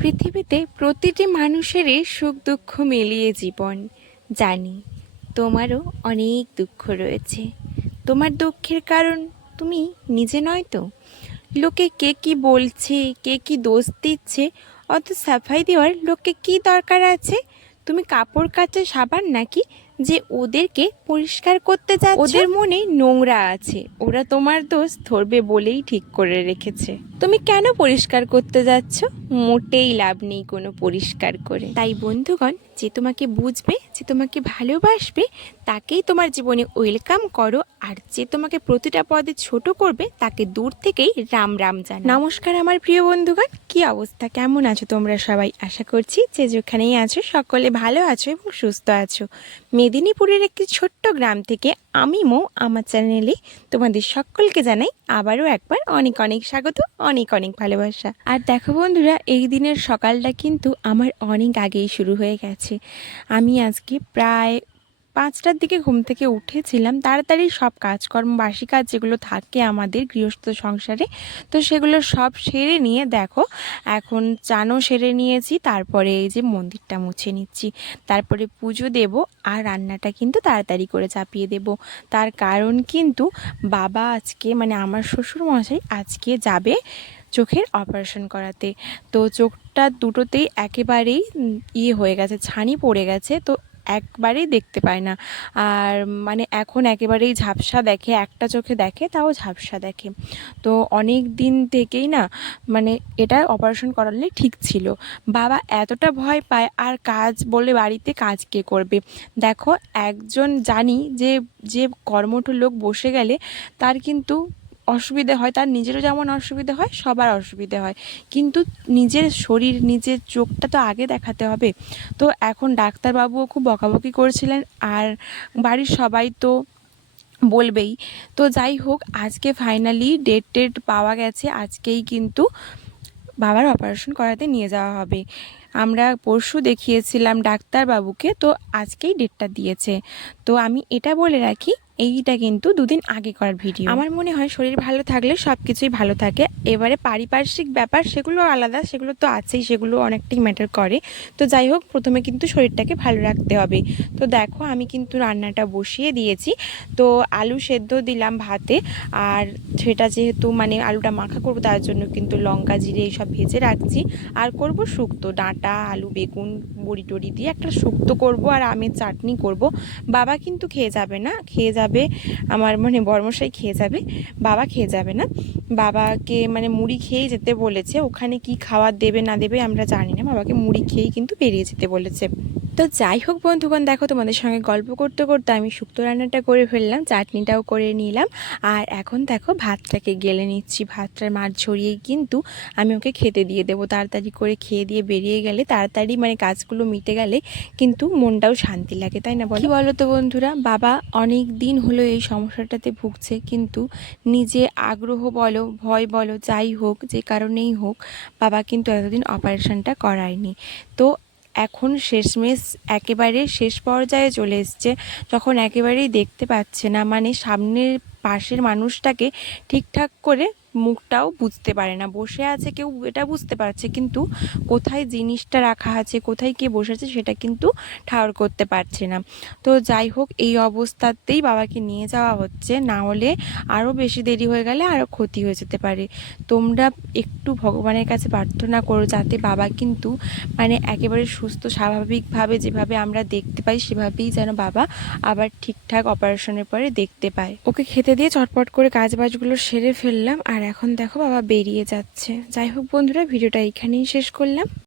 পৃথিবীতে প্রতিটি মানুষেরই সুখ দুঃখ মিলিয়ে জীবন। জানি, তোমারও অনেক দুঃখ রয়েছে। তোমার দুঃখের কারণ তুমি নিজে নয় তো? লোকে কে কি বলছে, কে কি দোষ দিচ্ছে অত সাফাই দেওয়ার লোককে কি দরকার আছে? তুমি কাপড় কাচা সাবান নাকি যে ওদেরকে পরিষ্কার করতে যাচ্ছ? ওদের মনে নোংরা আছে। ওরা তোমার দোষ ধরবে বলেই ঠিক করে রেখেছে। তুমি কেন পরিষ্কার করতে যাচ্ছ? মোটেই লাভ নেই কোনো পরিষ্কার করে। তাই বন্ধুগণ যে তোমাকে বুঝবে যে তোমাকে ভালোবাসবে তাকেই তোমার জীবনে ওয়েলকাম করো আর যে তোমাকে প্রতিটা পদে ছোট করবে তাকে দূর থেকেই রাম রাম জানো নমস্কার আমার প্রিয় বন্ধুগণ কি অবস্থা? কেমন আছো তোমরা সবাই? আশা করছি যে যেখানেই আছো সকলে ভালো আছো এবং সুস্থ আছো। মেদিনীপুরের একটি ছোট্ট গ্রাম থেকে আমি মো আমার চ্যানেলে তোমাদের সকলকে জানাই আবারও একবার অনেক অনেক স্বাগত, অনেক অনেক ভালোবাসা। আর দেখো বন্ধুরা, এই দিনের সকালটা কিন্তু আমার অনেক আগেই শুরু হয়ে গেছে। আমি আজকে প্রায় পাঁচটার দিকে ঘুম থেকে উঠেছিলাম। তাড়াতাড়ি সব কাজকর্ম, বাসি কাজ যেগুলো থাকে আমাদের গৃহস্থ সংসারে, তো সেগুলো সব সেরে নিয়ে দেখো, এখন চানও সেরে নিয়েছি, তারপরে এই যে মন্দিরটা মুছে নিচ্ছি। তারপরে পুজো দেব আর রান্নাটা কিন্তু তাড়াতাড়ি করে চাপিয়ে দেব। তার কারণ কিন্তু বাবা আজকে মানে আমার শ্বশুর মশাই আজকে যাবে চোখের অপারেশন করাতে। তো চোখটা দুটোতেই একেবারেই ইয়ে হয়ে গেছে, ছানি পড়ে গেছে। তো একবারেই দেখতে পায় না। আর মানে এখন একেবারেই ঝাপসা দেখে, একটা চোখে দেখে, তাও ঝাপসা দেখে। তো অনেক দিন থেকেই না মানে এটা অপারেশন করালে ঠিক ছিল। বাবা এতটা ভয় পায়, আর কাজ বলে বাড়িতে কাজ কে করবে? দেখো, একজন জানি যে যে কর্মঠ লোক বসে গেলে তার কিন্তু অসুবিধে হয়, তার নিজেরও যেমন অসুবিধে হয়, সবার অসুবিধে হয়। কিন্তু নিজের শরীর, নিজের চোখটা তো আগে দেখাতে হবে। তো এখন ডাক্তারবাবুও খুব বকাবকি করেছিলেন, আর বাড়ির সবাই তো বলবেই। তো যাই হোক, আজকে ফাইনালি ডেট টেট পাওয়া গেছে। আজকেই কিন্তু বাবার অপারেশন করাতে নিয়ে যাওয়া হবে। আমরা পরশু দেখিয়েছিলাম ডাক্তারবাবুকে, তো আজকেই ডেটটা দিয়েছে। তো আমি এটা বলে রাখি, এইটা কিন্তু দুদিন আগে করার ভিডিও আমার মনে হয় শরীর ভালো থাকলে সব কিছুই ভালো থাকে। এবারে পারিপার্শ্বিক ব্যাপার, সেগুলো আলাদা, সেগুলো তো আছেই, সেগুলো অনেকটাই ম্যাটার করে। তো যাই হোক, প্রথমে কিন্তু শরীরটাকে ভালো রাখতে হবে। তো দেখো, আমি কিন্তু রান্নাটা বসিয়ে দিয়েছি। তো আলু সেদ্ধ দিলাম ভাতে, আর সেটা যেহেতু মানে আলুটা মাখা করব, তার জন্য কিন্তু লঙ্কা, জিরে এইসব ভেজে রাখছি। আর করব শুক্তো, ডাঁটা আলু, বেগুন, বড়ি টড়ি দিয়ে একটা শুক্তো করব আর আমের চাটনি করব। বাবা কিন্তু খেয়ে যাবে না, খেয়ে যাবে, আমার মানে বর্মশাই খেয়ে যাবে, বাবা খেয়ে যাবে না। বাবাকে মানে মুড়ি খেয়ে যেতে বলেছে, ওখানে কি খাওয়ার দেবে না দেবে আমরা জানি না, বাবাকে মুড়ি খেয়েই কিন্তু বেরিয়ে যেতে বলেছে। তো যাই হোক বন্ধুগণ, দেখো তোমাদের সঙ্গে গল্প করতে করতে আমি শুক্তো রান্নাটা করে ফেললাম, চাটনিটাও করে নিলাম। আর এখন দেখো ভাতটাকে গেলে নিচ্ছি। ভাতটার মাছ ছড়িয়েই কিন্তু আমি ওকে খেতে দিয়ে দেবো। তাড়াতাড়ি করে খেয়ে দিয়ে বেরিয়ে গেলে তাড়াতাড়ি মানে কাজগুলো মিটে গেলে কিন্তু মনটাও শান্তি লাগে, তাই না বলো? বলো তো বন্ধুরা, বাবা অনেক দিন হলো এই সমস্যাটাতে ভুগছে, কিন্তু নিজে আগ্রহ বলো, ভয় বলো, যাই হোক, যে কারণেই হোক, বাবা কিন্তু এতদিন অপারেশনটা করায়নি। তো এখন শেষমেশ একেবারে শেষ পর্যায়ে চলে এসছে, যখন একেবারেই দেখতে পাচ্ছে না। মানে সামনের পাশের মানুষটাকে ঠিকঠাক করে মুখটাও বুঝতে পারে না। বসে আছে কেউ এটা বুঝতে পারছে, কিন্তু কোথায় জিনিসটা রাখা আছে, কোথায় কে বসে আছে সেটা কিন্তু ঠাওর করতে পারছে না। তো যাই হোক, এই অবস্থাতেই বাবাকে নিয়ে যাওয়া হচ্ছে। না হলে আরও বেশি দেরি হয়ে গেলে আরও ক্ষতি হয়ে যেতে পারে। তোমরা একটু ভগবানের কাছে প্রার্থনা করো যাতে বাবা কিন্তু মানে একেবারে সুস্থ, স্বাভাবিকভাবে যেভাবে আমরা দেখতে পাই সেভাবেই যেন বাবা আবার ঠিকঠাক অপারেশনের পরে দেখতে পায়। ওকে খেতে দিয়ে চটপট করে কাজ বাজগুলো সেরে ফেললাম আর এখন দেখো বাবা বেরিয়ে যাচ্ছে। যাই হোক বন্ধুরা ভিডিওটা এখানেই শেষ করলাম।